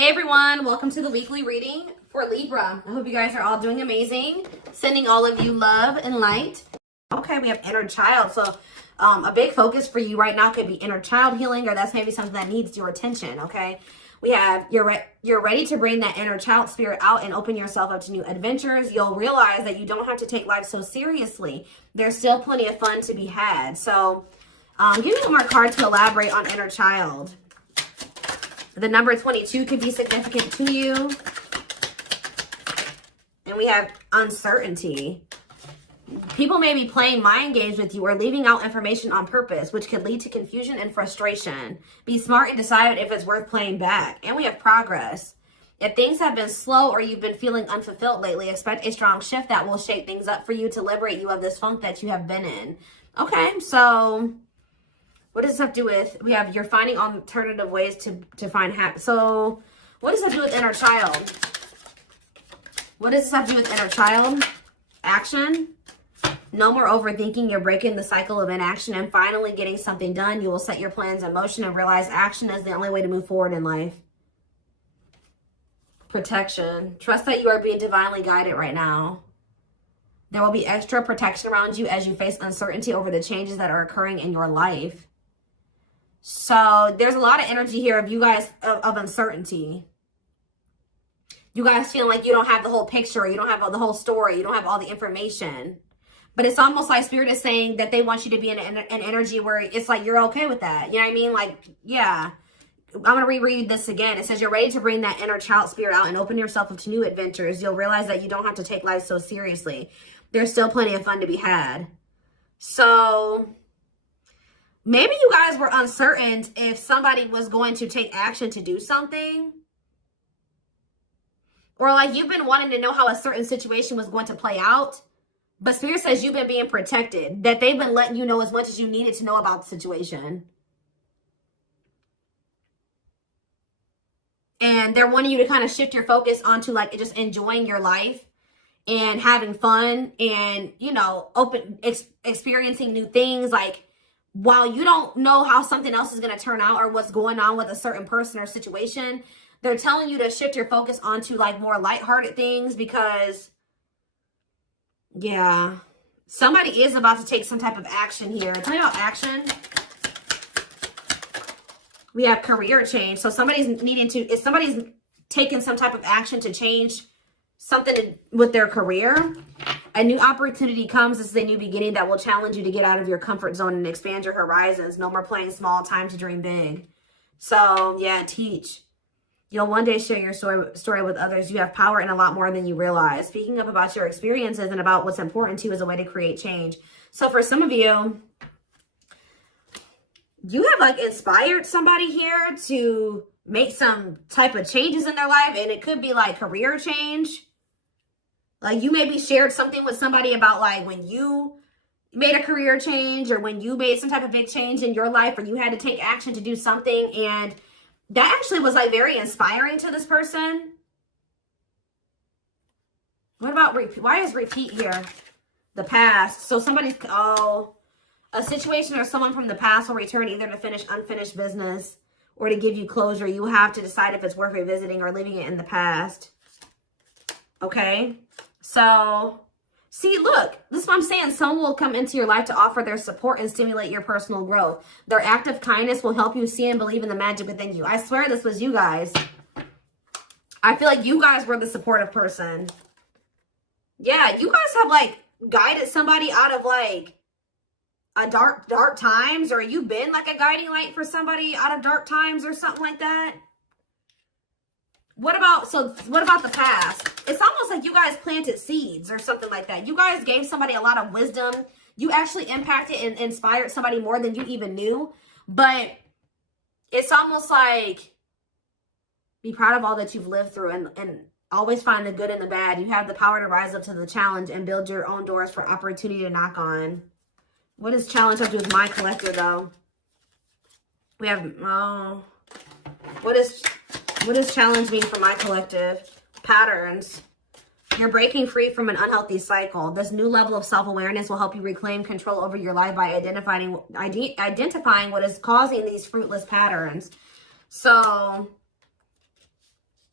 Hey everyone, welcome to the weekly reading for Libra. I hope you guys are all doing amazing. Sending all of you love and light. Okay, we have inner child. So a big focus for you right now could be inner child healing, or that's maybe something that needs your attention, okay? We have you're ready to bring that inner child spirit out and open yourself up to new adventures. You'll realize that you don't have to take life so seriously. There's still plenty of fun to be had. So give me one more card to elaborate on inner child. The number 22 could be significant to you. And we have uncertainty. People may be playing mind games with you or leaving out information on purpose, which could lead to confusion and frustration. Be smart and decide if it's worth playing back. And we have progress. If things have been slow or you've been feeling unfulfilled lately, expect a strong shift that will shake things up for you to liberate you of this funk that you have been in. Okay, so what does this have to do with? We have you're finding alternative ways to find happiness. So what does that do with inner child? What does this have to do with inner child? Action. No more overthinking. You're breaking the cycle of inaction and finally getting something done. You will set your plans in motion and realize action is the only way to move forward in life. Protection. Trust that you are being divinely guided right now. There will be extra protection around you as you face uncertainty over the changes that are occurring in your life. So there's a lot of energy here of you guys of uncertainty. You guys feeling like you don't have the whole picture. You don't have the whole story. You don't have all the information. But it's almost like Spirit is saying that they want you to be in an energy where it's like you're okay with that. You know what I mean? Like, yeah. I'm going to reread this again. It says you're ready to bring that inner child spirit out and open yourself up to new adventures. You'll realize that you don't have to take life so seriously. There's still plenty of fun to be had. So maybe you guys were uncertain if somebody was going to take action to do something. Or like you've been wanting to know how a certain situation was going to play out. But Spirit says you've been being protected. That they've been letting you know as much as you needed to know about the situation. And they're wanting you to kind of shift your focus onto like just enjoying your life. And having fun. And, you know, experiencing new things. Like, while you don't know how something else is going to turn out or what's going on with a certain person or situation, they're telling you to shift your focus onto like more lighthearted things because, yeah, somebody is about to take some type of action here. Tell me about action. We have career change. So somebody's taking some type of action to change something with their career. A new opportunity comes. This is a new beginning that will challenge you to get out of your comfort zone and expand your horizons. No more playing small, time to dream big. So, yeah, teach. You'll one day share your story with others. You have power in a lot more than you realize. Speaking up about your experiences and about what's important to you is a way to create change. So for some of you, you have like inspired somebody here to make some type of changes in their life. And it could be like career change. Like you maybe shared something with somebody about like when you made a career change or when you made some type of big change in your life or you had to take action to do something. And that actually was like very inspiring to this person. What about repeat? Why is repeat here? The past. So somebody's, a situation or someone from the past will return either to finish unfinished business or to give you closure. You have to decide if it's worth revisiting or leaving it in the past. Okay. So, see, look, this is what I'm saying. Someone will come into your life to offer their support and stimulate your personal growth. Their act of kindness will help you see and believe in the magic within you. I swear this was you guys. I feel like you guys were the supportive person. Yeah, you guys have, like, guided somebody out of, like, a dark times. Or you've been, like, a guiding light for somebody out of dark times or something like that. What about the past? It's almost like you guys planted seeds or something like that. You guys gave somebody a lot of wisdom. You actually impacted and inspired somebody more than you even knew. But it's almost like be proud of all that you've lived through and always find the good and the bad. You have the power to rise up to the challenge and build your own doors for opportunity to knock on. What does challenge have to do with my collector, though? We have, what does challenge mean for my collective? Patterns. You're breaking free from an unhealthy cycle. This new level of self-awareness will help you reclaim control over your life by identifying what is causing these fruitless patterns. So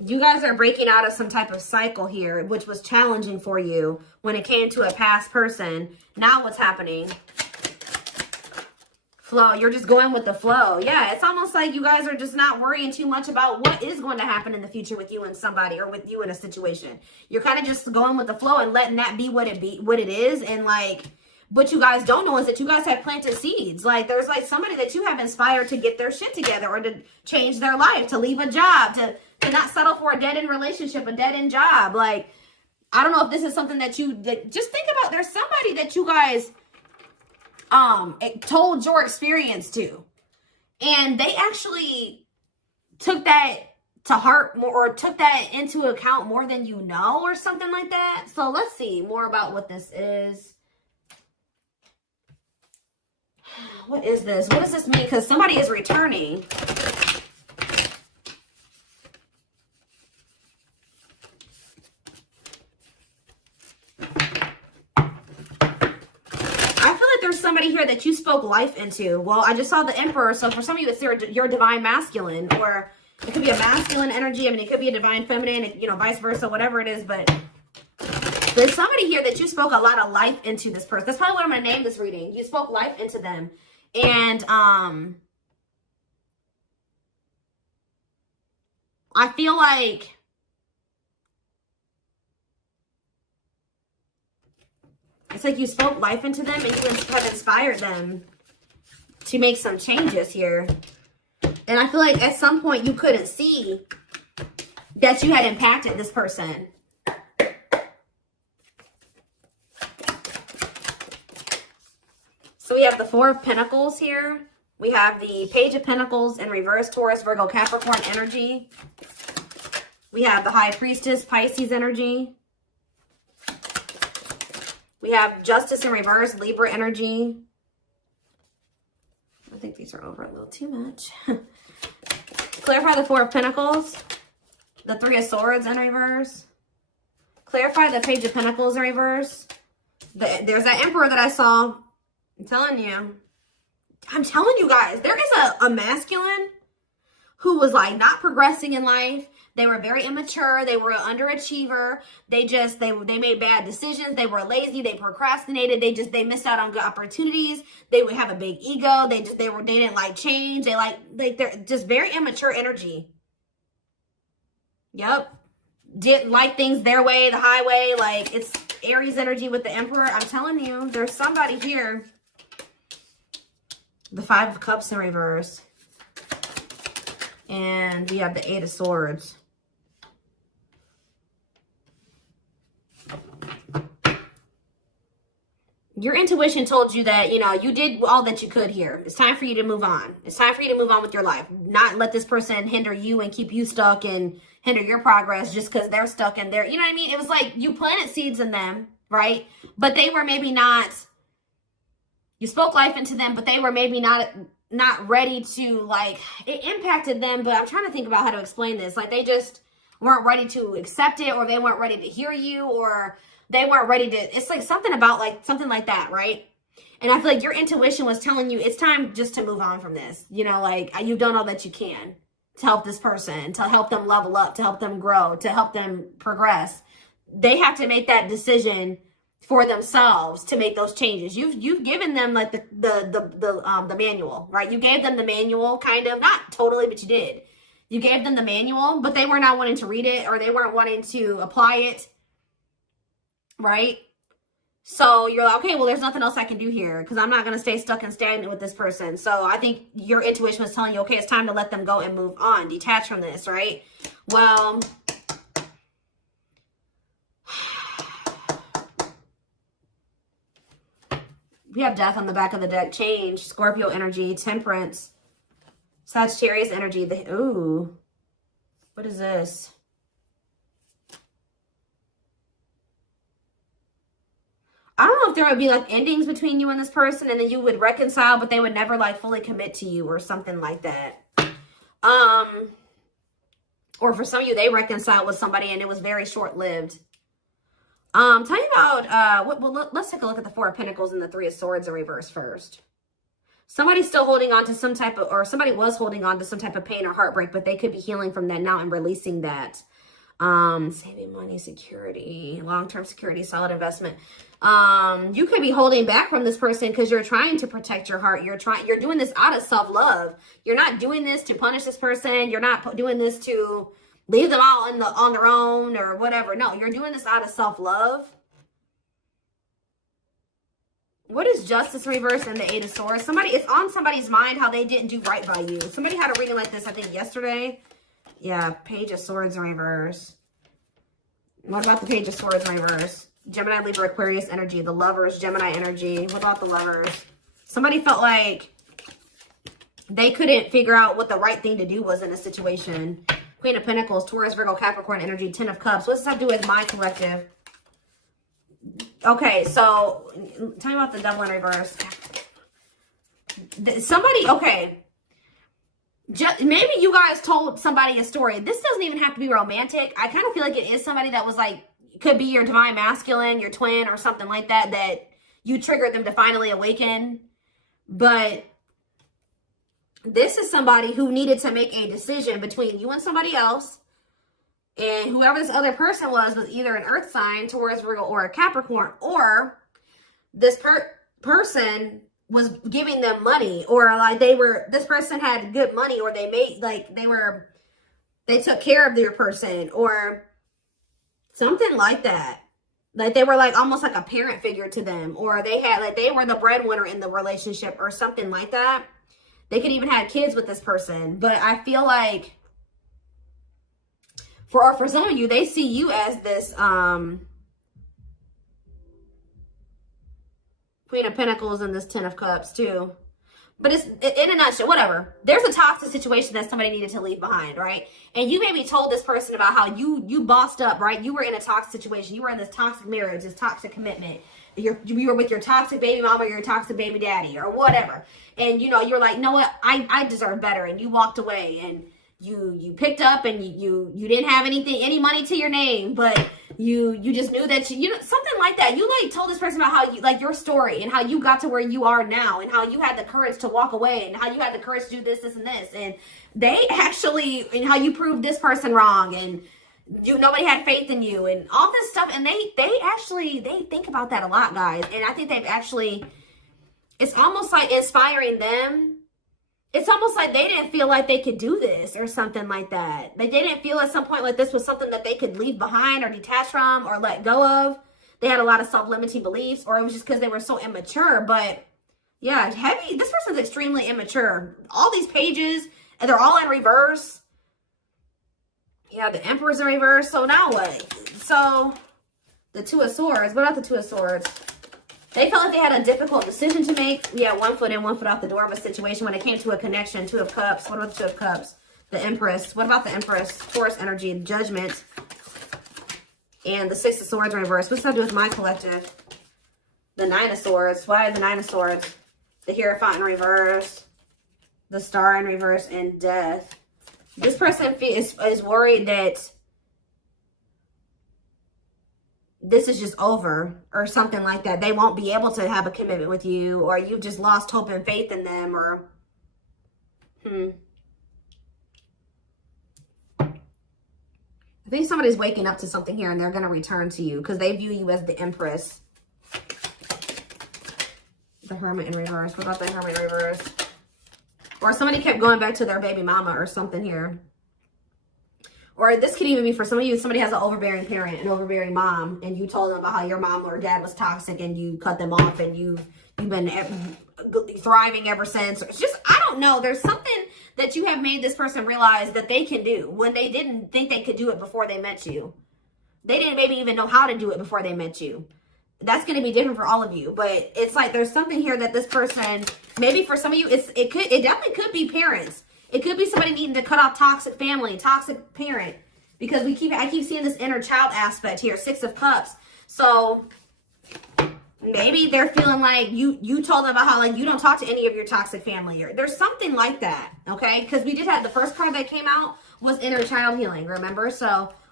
You guys are breaking out of some type of cycle here, which was challenging for you when it came to a past person. Now what's happening? Flow. You're just going with the flow. Yeah, it's almost like you guys are just not worrying too much about what is going to happen in the future with you and somebody, or with you in a situation. You're kind of just going with the flow and letting that be what it is. And like, what you guys don't know is that you guys have planted seeds. Like, there's like somebody that you have inspired to get their shit together, or to change their life, to leave a job, to not settle for a dead-end relationship, a dead-end job. Like, I don't know if this is something that just think about. There's somebody that you guys told your experience to, and they actually took that to heart more, or took that into account more than you know, or something like that. So let's see more about what this is. What is this? What does this mean? Because somebody is returning. Somebody here that you spoke life into. Well, I just saw the Emperor, so for some of you, it's your divine masculine, or it could be a masculine energy. I mean, it could be a divine feminine, you know, vice versa, whatever it is. But there's somebody here that you spoke a lot of life into this person. That's probably what I'm going to name this reading. You spoke life into them. And I feel like it's like you spoke life into them, and you have inspired them to make some changes here. And I feel like at some point you couldn't see that you had impacted this person. So we have the Four of Pentacles here. We have the Page of Pentacles in reverse, Taurus, Virgo, Capricorn energy. We have the High Priestess, Pisces energy. We have Justice in reverse, Libra energy. I think these are over a little too much. Clarify the Four of Pentacles. The Three of Swords in reverse. Clarify the Page of Pentacles in reverse. There's that Emperor that I saw. I'm telling you guys, there is a masculine who was like not progressing in life. They were very immature. They were an underachiever. They made bad decisions. They were lazy. They procrastinated. They missed out on good opportunities. They would have a big ego. They didn't like change. They're just very immature energy. Yep. Didn't like things their way, the highway. Like, it's Aries energy with the Emperor. I'm telling you, there's somebody here. The Five of Cups in reverse. And we have the Eight of Swords. Your intuition told you that, you know, you did all that you could here. It's time for you to move on. It's time for you to move on with your life. Not let this person hinder you and keep you stuck and hinder your progress just because they're stuck in there. You know what I mean? It was like you planted seeds in them, right? But they were maybe not, you spoke life into them, but they were maybe not ready to, like, it impacted them. But I'm trying to think about how to explain this. Like, they just weren't ready to accept it, or they weren't ready to hear you, or they weren't ready to, it's like something about like, something like that, right? And I feel like your intuition was telling you it's time just to move on from this. You know, like, you've done all that you can to help this person, to help them level up, to help them grow, to help them progress. They have to make that decision for themselves to make those changes. You've given them like the manual, right? You gave them the manual, kind of, not totally, but you did. You gave them the manual, but they were not wanting to read it, or they weren't wanting to apply it, right? So you're like, okay, well, there's nothing else I can do here because I'm not going to stay stuck and stagnant with this person. So I think your intuition was telling you, okay, it's time to let them go and move on, detach from this, right? Well, we have Death on the back of the deck. Change, Scorpio energy, Temperance, Sagittarius energy. Ooh, what is this? I don't know if there would be like endings between you and this person, and then you would reconcile, but they would never like fully commit to you or something like that. Or for some of you, they reconciled with somebody and it was very short-lived. Tell me about, let's take a look at the Four of Pentacles and the Three of Swords in reverse first. Somebody's still holding on to some type of, or somebody was holding on to some type of pain or heartbreak, but they could be healing from that now and releasing that. Saving money, security, long-term security, solid investment. You could be holding back from this person because you're trying to protect your heart. You're doing this out of self-love. You're not doing this to punish this person. You're not doing this to leave them all on their own or whatever. No, you're doing this out of self-love. What is Justice reverse and the Eight of Swords? It's on somebody's mind how they didn't do right by you. Somebody had a reading like this, I think, yesterday. Yeah, Page of Swords in reverse. What about the Page of Swords in reverse? Gemini, Libra, Aquarius energy. The Lovers, Gemini energy. What about the Lovers? Somebody felt like they couldn't figure out what the right thing to do was in a situation. Queen of Pentacles, Taurus, Virgo, Capricorn energy. Ten of Cups. What does that have to do with my collective? Okay, so tell me about the Devil in reverse. Okay. Maybe you guys told somebody a story. This doesn't even have to be romantic. I kind of feel like it is somebody that was like, could be your divine masculine, your twin, or something like that, that you triggered them to finally awaken. But this is somebody who needed to make a decision between you and somebody else. And whoever this other person was either an earth sign, Taurus, Virgo, or a Capricorn, or this person was giving them money, or like this person had good money, or they took care of their person, or something like that. Like they were like almost like a parent figure to them, or they were the breadwinner in the relationship or something like that. They could even have kids with this person. But I feel like for some of you, they see you as this Queen of Pentacles and this Ten of Cups too. But it's in a nutshell, whatever. There's a toxic situation that somebody needed to leave behind, right? And you maybe told this person about how you bossed up, right? You were in a toxic situation. You were in this toxic marriage, this toxic commitment. You were with your toxic baby mama or your toxic baby daddy or whatever. And, you're like, you know what? I deserve better. And you walked away and you picked up and you didn't have any money to your name, but you just knew that something like that. You like told this person about how you like your story and how you got to where you are now and how you had the courage to walk away and how you had the courage to do this and this, and and how you proved this person wrong and nobody had faith in you and all this stuff. And they think about that a lot, guys. And I think it's almost like inspiring them. It's almost like they didn't feel like they could do this or something like that. They didn't feel at some point like this was something that they could leave behind or detach from or let go of. They had a lot of self-limiting beliefs, or it was just because they were so immature. But yeah, this person's extremely immature. All these pages, and they're all in reverse. Yeah, the Emperor's in reverse. So now what? So the Two of Swords. What about the Two of Swords? They felt like they had a difficult decision to make. Yeah, 1 foot in, 1 foot out the door of a situation when it came to a connection. Two of Cups. What about the Two of Cups? The Empress. What about the Empress? Taurus energy, Judgment. And the Six of Swords in reverse. What's that do with my collective? The Nine of Swords. Why the Nine of Swords? The Hierophant in reverse. The Star in reverse. And Death. This person is worried that this is just over or something like that. They won't be able to have a commitment with you, or you've just lost hope and faith in them, or I think somebody's waking up to something here and they're going to return to you because they view you as the Empress. The Hermit in reverse. What about the Hermit in reverse? Or somebody kept going back to their baby mama or something here. Or this could even be for some of you, somebody has an overbearing parent, an overbearing mom, and you told them about how your mom or dad was toxic and you cut them off and you've been thriving ever since. It's just, I don't know. There's something that you have made this person realize that they can do when they didn't think they could do it before they met you. They didn't maybe even know how to do it before they met you. That's going to be different for all of you. But it's like there's something here that this person, maybe for some of you, it definitely could be parents. It could be somebody needing to cut off toxic family, toxic parent, because I keep seeing this inner child aspect here, Six of Cups. So maybe they're feeling like you told them about how like you don't talk to any of your toxic family. Or there's something like that, okay? Because we did have the first card that came out was inner child healing, remember? So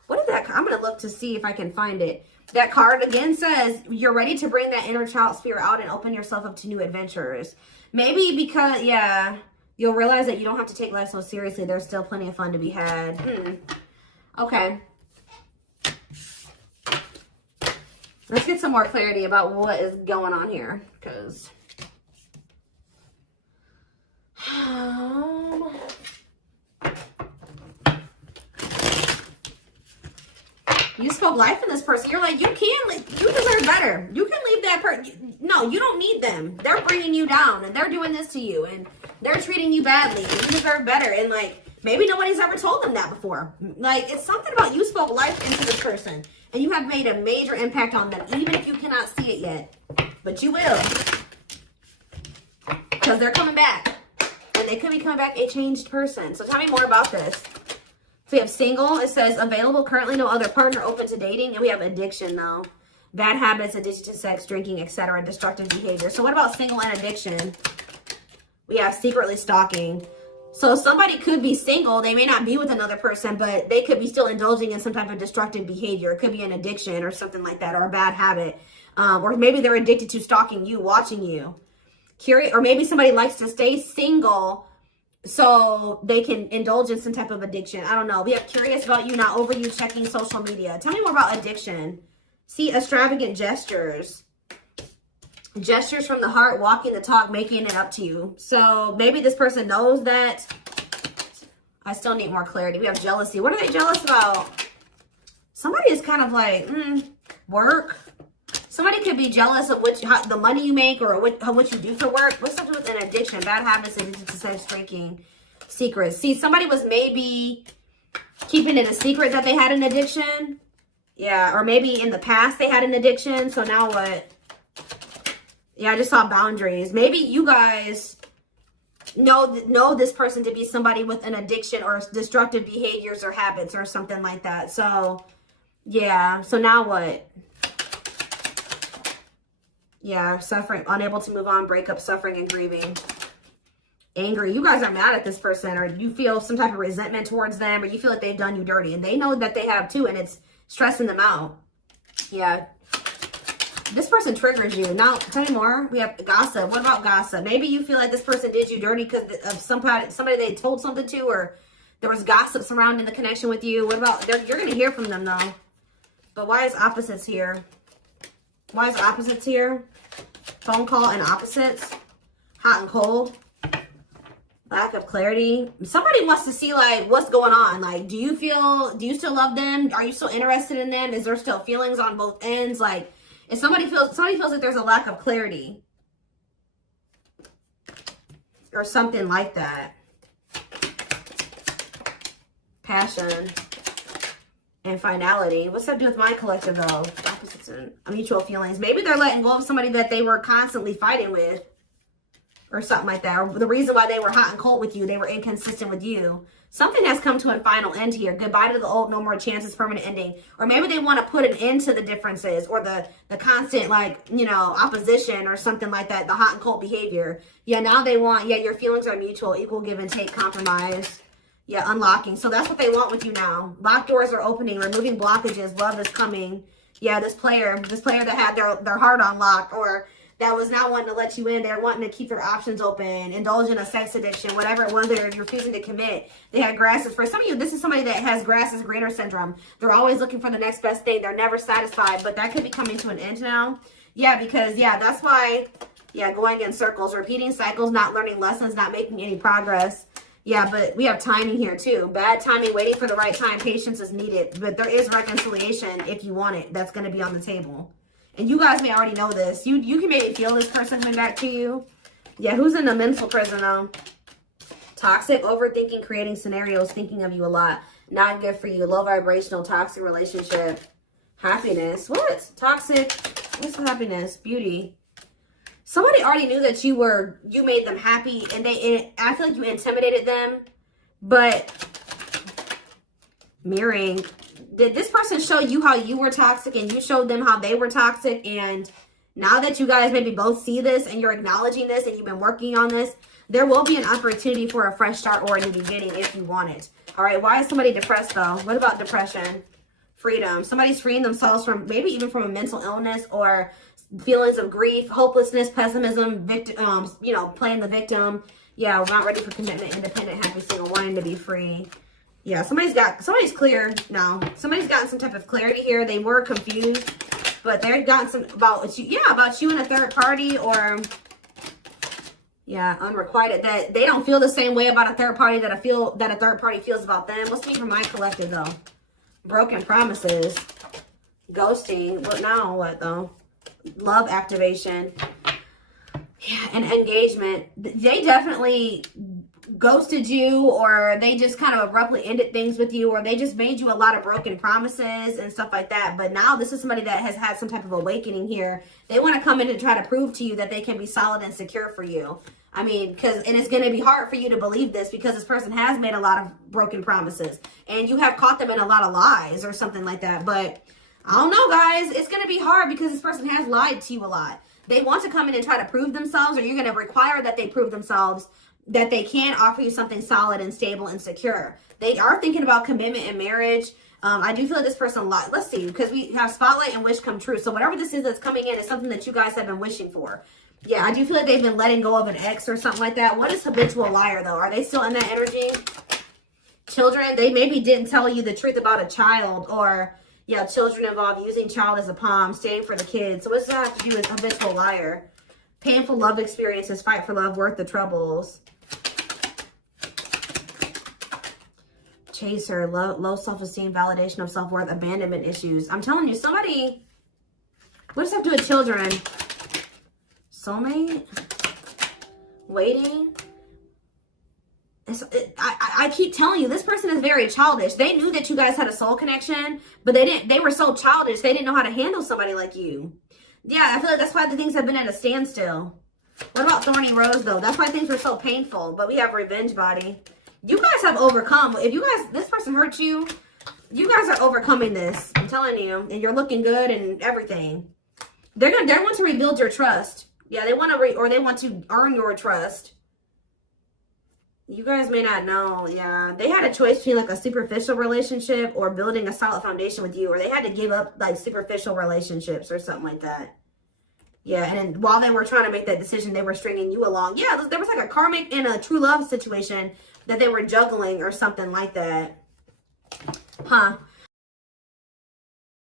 What is that? I'm going to look to see if I can find it. That card again says you're ready to bring that inner child spirit out and open yourself up to new adventures. Maybe because, yeah, you'll realize that you don't have to take life so seriously. There's still plenty of fun to be had. Okay. Let's get some more clarity about what is going on here. Because... you spoke life in this person. You're like, you deserve better. You can leave that person. No, you don't need them. They're bringing you down and they're doing this to you and they're treating you badly. And you deserve better. And like, maybe nobody's ever told them that before. Like, it's something about you spoke life into this person and you have made a major impact on them, even if you cannot see it yet. But you will. Because they're coming back. And they could be coming back a changed person. So tell me more about this. So we have single. It says available, currently no other partner, open to dating. And we have addiction though. Bad habits, addiction to sex, drinking, etc. Destructive behavior. So what about single and addiction? We have secretly stalking. So somebody could be single. They may not be with another person, but they could be still indulging in some type of destructive behavior. It could be an addiction or something like that, or a bad habit. Or maybe they're addicted to stalking you, watching you. Curious, or maybe somebody likes to stay single so they can indulge in some type of addiction. I don't know. We have curious about you, not over you, checking social media. Tell me more about addiction. See, extravagant gestures. Gestures from the heart, walking the talk, making it up to you. So maybe this person knows that. I still need more clarity. We have jealousy. What are they jealous about? Somebody is kind of like, work. Somebody could be jealous of the money you make or what you do for work. What's something with an addiction? Bad habits, addicted to sex, drinking, secrets. See, somebody was maybe keeping it a secret that they had an addiction. Yeah, or maybe in the past they had an addiction. So now what? Yeah, I just saw boundaries. Maybe you guys know this person to be somebody with an addiction or destructive behaviors or habits or something like that. So, yeah. So now what? Yeah, suffering, unable to move on, breakup, suffering, and grieving. Angry. You guys are mad at this person, or you feel some type of resentment towards them, or you feel like they've done you dirty, and they know that they have too, and it's stressing them out. Yeah. This person triggers you. Now, tell me more. We have gossip. What about gossip? Maybe you feel like this person did you dirty because of somebody they told something to, or there was gossip surrounding the connection with you. What about, you're going to hear from them, though. But why is opposites here? Why is opposites here? Phone call and opposites. Hot and cold. Lack of clarity. Somebody wants to see, like, what's going on. Like, do you still love them? Are you still interested in them? Is there still feelings on both ends? Like, if somebody feels like there's a lack of clarity. Or something like that. Passion. And finality. What's that do with my collective, though? Opposites and mutual feelings. Maybe they're letting go of somebody that they were constantly fighting with. Or something like that. Or the reason why they were hot and cold with you. They were inconsistent with you. Something has come to a final end here. Goodbye to the old, no more chances, permanent ending. Or maybe they want to put an end to the differences. Or the constant, like, you know, opposition or something like that. The hot and cold behavior. Yeah, now they want, yeah, your feelings are mutual. Equal give and take, compromise. Yeah, unlocking. So that's what they want with you now. Locked doors are opening, removing blockages. Love is coming. Yeah, this player that had their heart on lock, or that was not wanting to let you in. They're wanting to keep their options open, indulge in a sex addiction, whatever it was they're refusing to commit. They had grasses. For some of you, this is somebody that has grass is greener syndrome. They're always looking for the next best thing. They're never satisfied, but that could be coming to an end now. Yeah, because, yeah, that's why, yeah, going in circles, repeating cycles, not learning lessons, not making any progress. Yeah, but we have timing here too. Bad timing, waiting for the right time. Patience is needed. But there is reconciliation if you want it. That's going to be on the table. And you guys may already know this. You can maybe feel this person coming back to you. Yeah, who's in a mental prison though? Toxic, overthinking, creating scenarios, thinking of you a lot. Not good for you. Low vibrational, toxic relationship. Happiness. What? Toxic. What's happiness? Beauty. Somebody already knew that you made them happy, and I feel like you intimidated them. But mirroring, did this person show you how you were toxic and you showed them how they were toxic? And now that you guys maybe both see this and you're acknowledging this and you've been working on this, there will be an opportunity for a fresh start or a new beginning if you want it. All right, why is somebody depressed though? What about depression? Freedom. Somebody's freeing themselves from maybe even from a mental illness or feelings of grief, hopelessness, pessimism, victim, you know, playing the victim. Yeah, we're not ready for commitment, independent, happy, single, wanting to be free. Yeah, somebody's clear now. Somebody's gotten some type of clarity here. They were confused, but they've gotten some about you and a third party, or yeah, unrequited, that they don't feel the same way about a third party that a third party feels about them. What's me for my collective though? Broken promises, ghosting. What now? What though? Love activation. Yeah, and engagement. They definitely ghosted you, or they just kind of abruptly ended things with you, or they just made you a lot of broken promises and stuff like that. But now this is somebody that has had some type of awakening here. They want to come in and try to prove to you that they can be solid and secure for you. I mean, and it's going to be hard for you to believe this because this person has made a lot of broken promises and you have caught them in a lot of lies or something like that. But I don't know, guys. It's going to be hard because this person has lied to you a lot. They want to come in and try to prove themselves, or you're going to require that they prove themselves that they can offer you something solid and stable and secure. They are thinking about commitment and marriage. I do feel like this person, let's see, because we have spotlight and wish come true. So whatever this is that's coming in is something that you guys have been wishing for. Yeah, I do feel like they've been letting go of an ex or something like that. What is habitual liar, though? Are they still in that energy? Children, they maybe didn't tell you the truth about a child, or yeah, children involved, using child as a palm, staying for the kids. So what's that have to do with habitual liar? Painful love experiences, fight for love, worth the troubles. Chaser, low self-esteem, validation of self-worth, abandonment issues. I'm telling you, somebody, what does that have to do with children? Soulmate? Waiting? I keep telling you, this person is very childish. They knew that you guys had a soul connection, but they were so childish, they didn't know how to handle somebody like you. Yeah, I feel like that's why the things have been at a standstill. What about Thorny Rose, though? That's why things were so painful, but we have Revenge Body. You guys have overcome. If you guys, this person hurt you, you guys are overcoming this. I'm telling you, and you're looking good and everything. They want to rebuild your trust. Yeah, they want to they want to earn your trust. You guys may not know. Yeah, they had a choice between like a superficial relationship or building a solid foundation with you, or they had to give up like superficial relationships or something like that. Yeah, and then while they were trying to make that decision, they were stringing you along. Yeah, there was like a karmic and a true love situation that they were juggling or something like that. Huh.